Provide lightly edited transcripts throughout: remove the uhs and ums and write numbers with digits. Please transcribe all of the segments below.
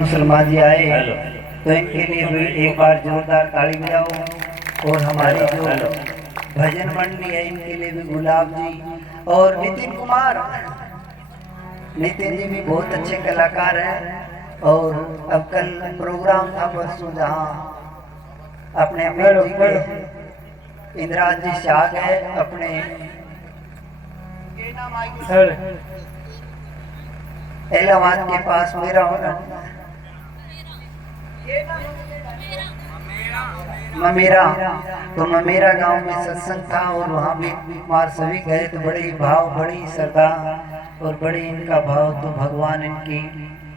मुसलमान जी आए तो इनके लिए भी एक बार जोरदार ताली बजाओ। और हमारी जो भजन मंडली है इनके लिए भी गुलाब जी और नितिन कुमार। नितिन जी भी बहुत अच्छे कलाकार हैं। और अब कल प्रोग्राम था परसों जहाँ अपने अमीर जी के इंद्राज जी शाह गए अपने इलाहाबाद के पास ममेरा तो ममेरा गांव में सत्संग था और वहाँ भी कुमार सभी गए तो बड़े ही भाव बड़ी श्रद्धा और बड़ी इनका भाव तो भगवान इनकी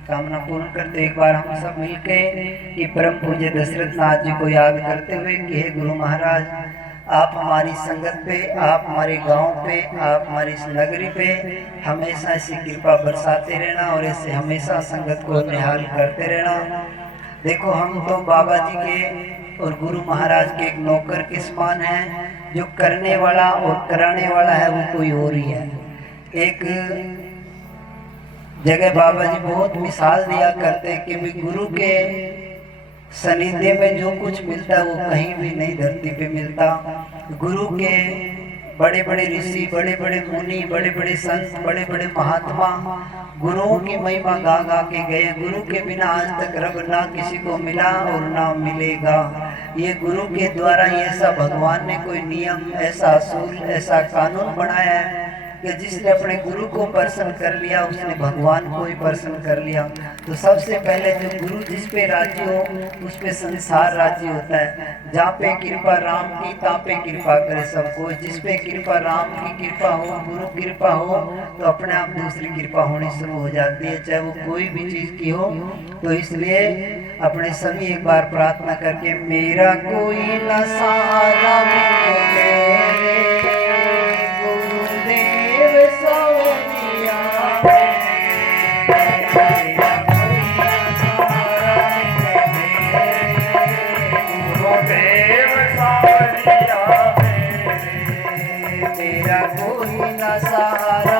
कामना पूर्ण करते। एक बार हम सब मिलके कि परम पूज्य दशरथ नाथ जी को याद करते हुए कि हे गुरु महाराज आप हमारी संगत पे, आप हमारे गांव पे, आप हमारी इस नगरी पे हमेशा ऐसी कृपा बरसाते रहना और ऐसे हमेशा संगत को निहाल करते रहना। देखो हम तो बाबा जी के और गुरु महाराज के एक नौकर के समान है। जो करने वाला और कराने वाला है वो कोई और ही है। एक जगह बाबा जी बहुत मिसाल दिया करते कि भी गुरु के सानिध्य में जो कुछ मिलता है वो कहीं भी नहीं धरती पे मिलता। गुरु के बड़े बड़े ऋषि, बड़े बड़े मुनि, बड़े बड़े संत, बड़े बड़े महात्मा गुरुओं की महिमा गा गा के गए। गुरु के बिना आज तक रब ना किसी को मिला और ना मिलेगा। ये गुरु के द्वारा ही ऐसा भगवान ने कोई नियम, ऐसा असूल, ऐसा कानून बनाया है कि जिसने अपने गुरु को प्रसन्न कर लिया उसने भगवान को ही प्रसन्न कर लिया। तो सबसे पहले जो गुरु जिस पे राजी हो उस पे संसार राजी होता है। जहाँ पे कृपा राम की तहाँ पे कृपा करे सबको। जिस पे कृपा राम की कृपा हो, गुरु कृपा हो तो अपने आप दूसरी कृपा होनी शुरू हो जाती है, चाहे वो कोई भी चीज़ की हो। तो इसलिए अपने सभी एक बार प्रार्थना करके मेरा कोई न सहारा मेरा कोई न सहारा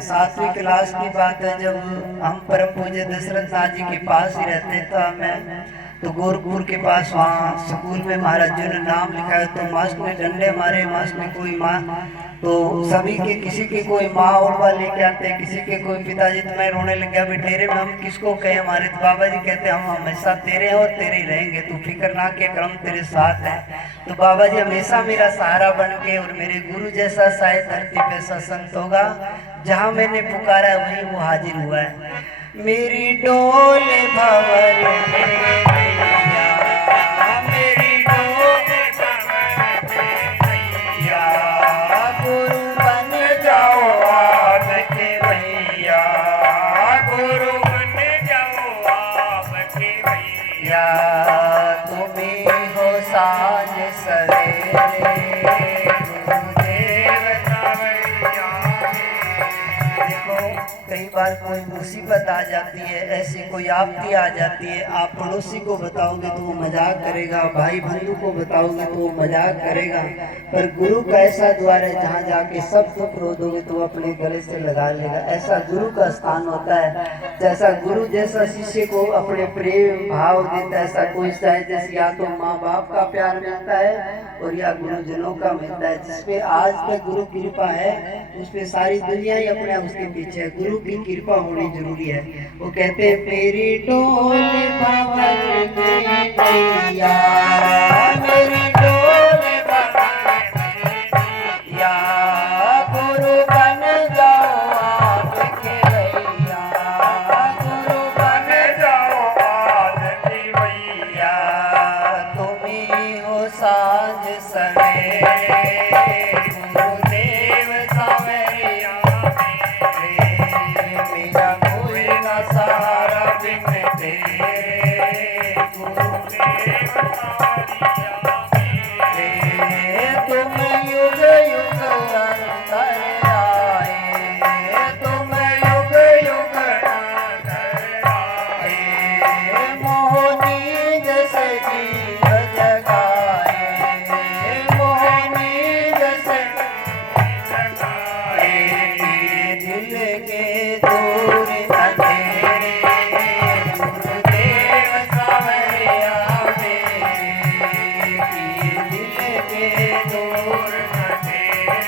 सातवीं क्लास की बात है जब हम परम पूज्य दशरथ नाथ जी के पास ही रहते था। मैं तो गोरखपुर के पास वहाँ स्कूल में महाराज जी ने नाम लिखा है तो मास्टर ने डंडे मारे। मास्टर ने कोई माँ तो सभी के किसी के कोई माँ उड़वा लेके आते, किसी के कोई पिताजी। तो मैं रोने लग गया बेटेरे में हम किसको कहे हमारे। तो बाबा जी कहते हम हमेशा तेरे हैं और तेरे ही रहेंगे, तू फिक्र ना के क्रम तेरे साथ है। तो बाबा जी हमेशा मेरा सहारा बन के और मेरे गुरु जैसा शायद धरती पे ऐसा संत होगा जहाँ मैंने पुकारा है वहीं वो हाजिर हुआ है। मेरी डोल भंवर में कई बार कोई मुसीबत आ जाती है, ऐसी कोई आपत्ति आ जाती है, आप पड़ोसी को बताओगे तो वो मजाक करेगा, भाई बंधु को बताओगे तो वो मजाक करेगा। पर गुरु का ऐसा द्वार है जहाँ जाके सब दुख रो दोगे तो वो अपने गले से लगा लेगा। ऐसा गुरु का स्थान होता है। जैसा गुरु जैसा शिष्य को अपने प्रेम भाव देता है ऐसा कोई चाहे जैसे या तो माँ बाप का प्यार मिलता है और या गुरुजनों का मिलता है। जिसपे आज तक गुरु कृपा है उस पे सारी दुनिया ही अपने उसके पीछे है। गुरु की कृपा होनी जरूरी है। वो कहते हैं मेरी डोल भंवर में नैया साँझ सवेरे गुरुदेव सावरिया मेरे, मेरा कोई न सहारा बिन तेरे गुरुदेव सावरिया मेरे। तुम युग युग अंतर आए, तुम युग युग अंतर आए, मोहनी जैसे जीव जगाए, मोहनी जैसे जगाए, दिल के दूर अंधेरे गुरुदेव सावरिया मेरे, दिल के दूर अंधेरे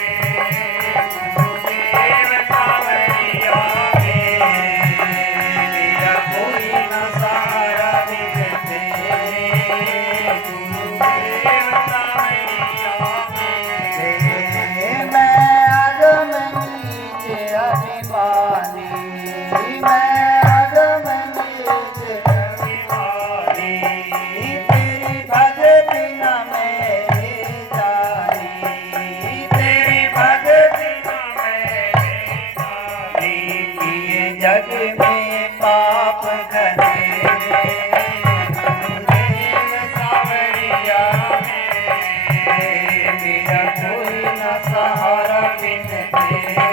गुरुदेव सावरिया मेरे, मेरा कोई न सहारा बिन तेरे गुरुदेव सावरिया मेरे। मैं अगम नीच अभिमानी, मैं अगम नीच अभिमानी, तेरी भक्ति न मेरे जानी, तेरी भक्ति न मेरे जानी, ये जग में पाप घनेरे गुरुदेव सावरिया मेरे, मेरा कोई न सहारा बिन तेरे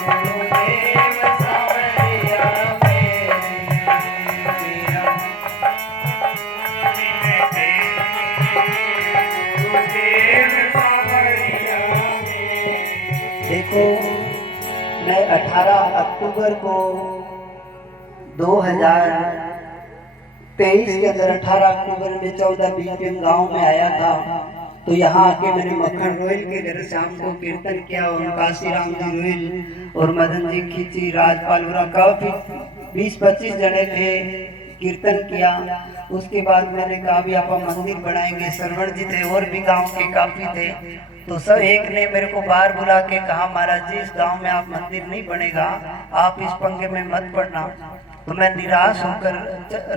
गुरुदेव सावरिया मेरे, मेरा बिन तेरे गुरुदेव सावरिया मेरे। देखो, मैं 18 अक्टूबर को 2023 के अंदर 18 अक्टूबर में 14 बीपीएम गांव में आया था। तो यहाँ आके मैंने मक्खन रोयल के घर शाम को कीर्तन किया और काशी राम जी रोयल और मदन जी खींची, राजपाल काफी 20-25 जने थे, कीर्तन किया। उसके बाद मैंने कहा भी आप मंदिर बनाएंगे, श्रवण जी थे और भी गांव के काफी थे। तो सब एक ने मेरे को बाहर बुला के कहा महाराज जी इस गांव में आप मंदिर नहीं बनेगा, आप इस पंगे में मत पड़ना। तो मैं निराश होकर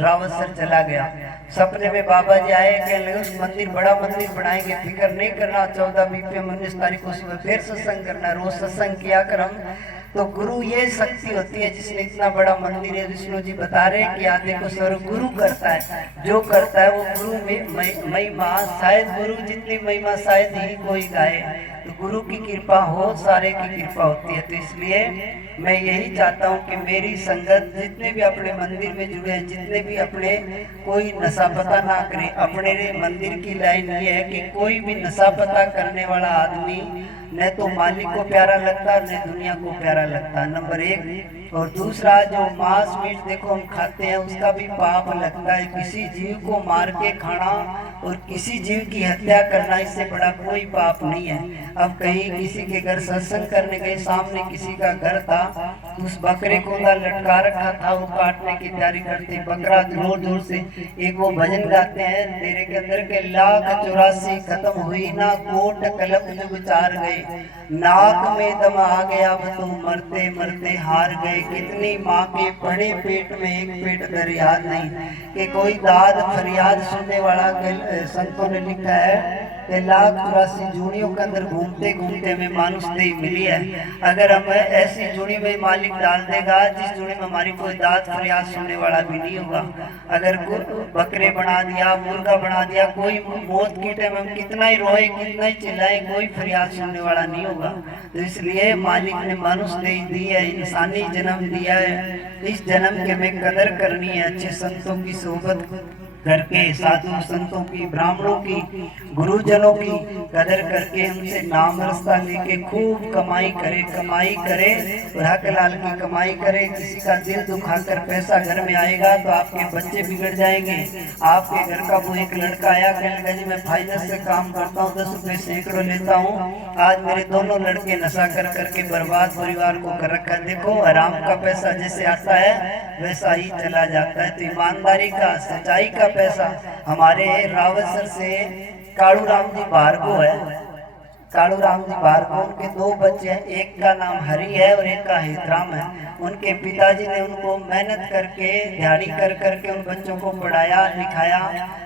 रावतसर चला गया। सपने में बाबा जी आए, कहने लगे उस मंदिर बड़ा मंदिर बनाएंगे, फिक्र नहीं करना, 14 बीपीएम 19 तारीख को सुबह फिर सत्संग करना, रोज सत्संग किया कर। हम तो गुरु ये शक्ति होती है जिसने इतना बड़ा मंदिर है। विष्णु जी बता रहे हैं कि आदि को सर्व गुरु करता है, जो करता है वो गुरु में महिमा, शायद गुरु जितनी महिमा शायद ही कोई गाए। तो गुरु की कृपा हो, सारे की कृपा होती है। तो इसलिए मैं यही चाहता हूँ कि मेरी संगत जितने भी अपने मंदिर में जुड़े हैं, जितने भी अपने कोई नशा पता ना करे। अपने मंदिर की लाइन ये है कि कोई भी नशा पता करने वाला आदमी न तो मालिक को प्यारा लगता न दुनिया को प्यारा लगता, नंबर 1। और दूसरा, जो मांस मीट देखो हम खाते हैं उसका भी पाप लगता है। किसी जीव को मार के खाना और किसी जीव की हत्या करना, इससे बड़ा कोई पाप नहीं है। अब कहीं किसी के घर सत्संग करने गए, सामने किसी का घर था, तो उस बकरे को लटका रखा था, वो काटने की तैयारी करते, बकरा जोर जोर से एक वो भजन गाते हैं, तेरे के अंदर के 1,84 खत्म हुई ना कोट कलप जो विचार गए, नाक में दम आ गया अब तो मरते मरते हार गए। कितनी माँ के बड़े पेट में एक पेट दर याद नहीं, कि कोई दाद फरियाद सुनने वाला संतों ने लिखा है कि 1,84 जूनियों के अंदर घूमते घूमते में मानुष देह मिली है। अगर हम ऐसी जुड़ी में मालिक डाल देगा जिस जुड़ी में हमारी कोई दाद फरियाद सुनने वाला भी नहीं होगा। अगर बकरे बना दिया, मुर्गा बना दिया, कोई मौत की टाइम हम कितना ही रोए, कितना ही चिल्लाए, कोई फरियाद सुनने वाला नहीं होगा। तो इसलिए मालिक ने मनुष्य देह दी है, इंसानी जन्म दिया है। इस जन्म के में कदर करनी है, अच्छे संतों की सोबत करके, साधु संतों की, ब्राह्मणों की, गुरुजनों की कदर करके उनसे नाम रास्ता लेके खूब कमाई करे और हक लाल की कमाई करे। किसी का दिल दुखाकर पैसा घर में आएगा तो आपके बच्चे बिगड़ जाएंगे। आपके घर का वो एक लड़का आया, कहने लगा जी मैं फाइनेंस से काम करता हूँ, 10 रुपए सैकड़ों लेता हूँ, आज मेरे दोनों लड़के नशा कर करके बर्बाद परिवार को कर रखा। देखो आराम का पैसा जैसे आता है वैसा ही चला जाता है। तो ईमानदारी का, सच्चाई का पैसा। हमारे रावतसर से कालू राम जी भार्गव है, कालू राम जी भार्गव, उनके 2 बच्चे हैं, एक का नाम हरि है और एक का हितराम है। उनके पिताजी ने उनको मेहनत करके दिहाड़ी कर करके उन बच्चों को पढ़ाया लिखाया।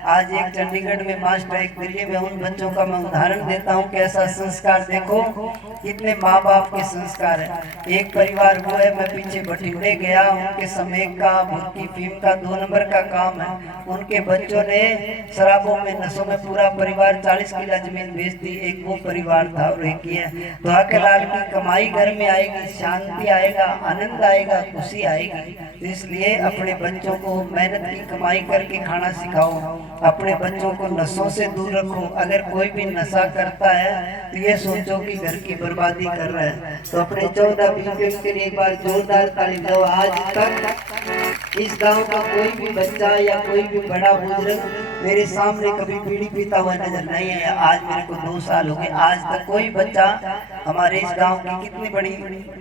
आज एक चंडीगढ़ में मास्टर, एक दिल्ली में, उन बच्चों का मैं उदाहरण देता हूँ कैसा संस्कार, देखो कितने माँ बाप के संस्कार है। एक परिवार वो है, मैं पीछे बठिंडे गया, उनके समेक का भुर्की फीम का 2 नंबर का काम है। उनके बच्चों ने शराबों में नशों में पूरा परिवार 40 किला जमीन बेच दी। एक वो परिवार था और एक ये। तो हकलाल की कमाई घर में आएगी, शांति आएगा, आनंद आएगा, खुशी आएगी। तो इसलिए अपने बच्चों को मेहनत की कमाई करके खाना सिखाओ, अपने बच्चों को नशों से दूर रखो। अगर कोई भी नशा करता है तो ये सोचो कि घर की बर्बादी कर रहा है। तो अपने 14-20 के लिए एक बार जोरदार ताली दो। आज तक इस गांव का कोई भी बच्चा या कोई भी बड़ा बुजुर्ग मेरे सामने कभी बीड़ी पीता हुआ नजर नहीं है। आज मेरे को 2 साल हो गए, आज तक कोई बच्चा। हमारे इस गांव की कितनी बड़ी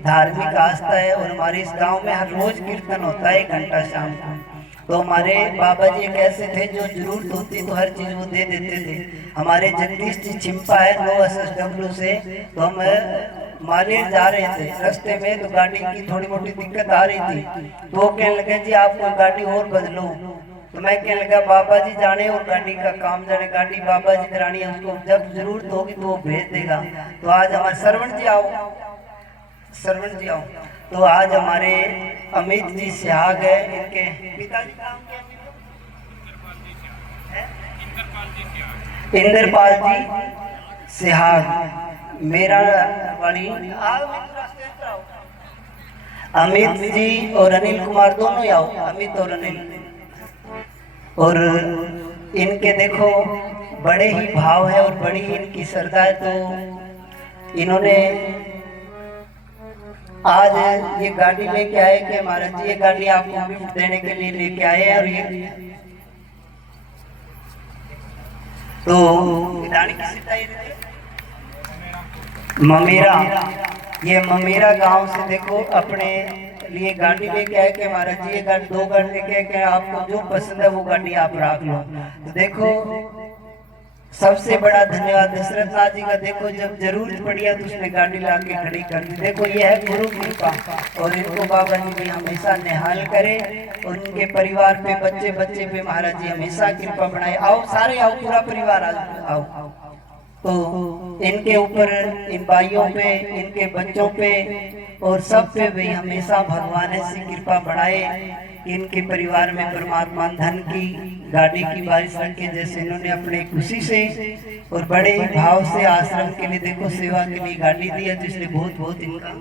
धार्मिक आस्था है और हमारे इस गांव में हर रोज कीर्तन होता है 1 घंटा शाम को। तो हमारे बाबा जी एक ऐसे थे जो जरूरत होती तो हर चीज वो दे देते थे। हमारे जगदीश जी चिंपा है 9 SSW से, तो हम मालेर जा रहे थे, रास्ते में तो गाड़ी की थोड़ी मोटी दिक्कत आ रही थी। तो वो कहने लगे जी आप कोई गाड़ी और बदलो। तो मैं कहने लगा बाबा जी जाने और गाड़ी का काम जाने, गाड़ी बाबा जी करानी है, उसको जब जरूरत होगी तो वो भेज देगा। तो आज हमारे श्रवण जी आओ, श्रवण जी आओ। तो आज हमारे अमित जी सिहाग है, इनके पिताजी नाम क्या है? इंद्रपाल जी सिहाग, मेरा वाली अमित जी और अनिल कुमार दोनों ही आओ, अमित और अनिल। और इनके देखो बड़े ही भाव है और बड़ी इनकी श्रद्धा है। तो इन्होंने आज ये गाड़ी लेके आए कि महाराज जी ये गाड़ी आपको गिफ्ट देने के लिए लेके आए हैं। और ये तो ममेरा, ये ममेरा गांव से देखो अपने लिए गाड़ी लेके आए कि महाराज जी ये गाड़ी 2 गाड़ी लेके आए कि आपको जो पसंद है वो गाड़ी आप रख लो। तो देखो सबसे बड़ा धन्यवाद दशरथ नाथ जी का। देखो जब जरूरत पड़ी है तो उसने गाड़ी ला के खड़ी कर दी। देखो ये है गुरु कृपा। और इनको बाबा जी भी हमेशा निहाल करे और उनके परिवार पे बच्चे बच्चे पे महाराज जी हमेशा कृपा बनाए। आओ सारे आओ, पूरा परिवार आओ। तो इनके ऊपर, इन भाइयों पे, इनके बच्चों पे और सब पे भी हमेशा भगवान ऐसी कृपा बढ़ाए कि इनके परिवार में परमात्मा धन की गाड़ी की बारिश रखे। जैसे इन्होंने अपने खुशी से और बड़े ही भाव से आश्रम के लिए देखो सेवा के लिए गाड़ी दी है, तो इसलिए बहुत बहुत इनका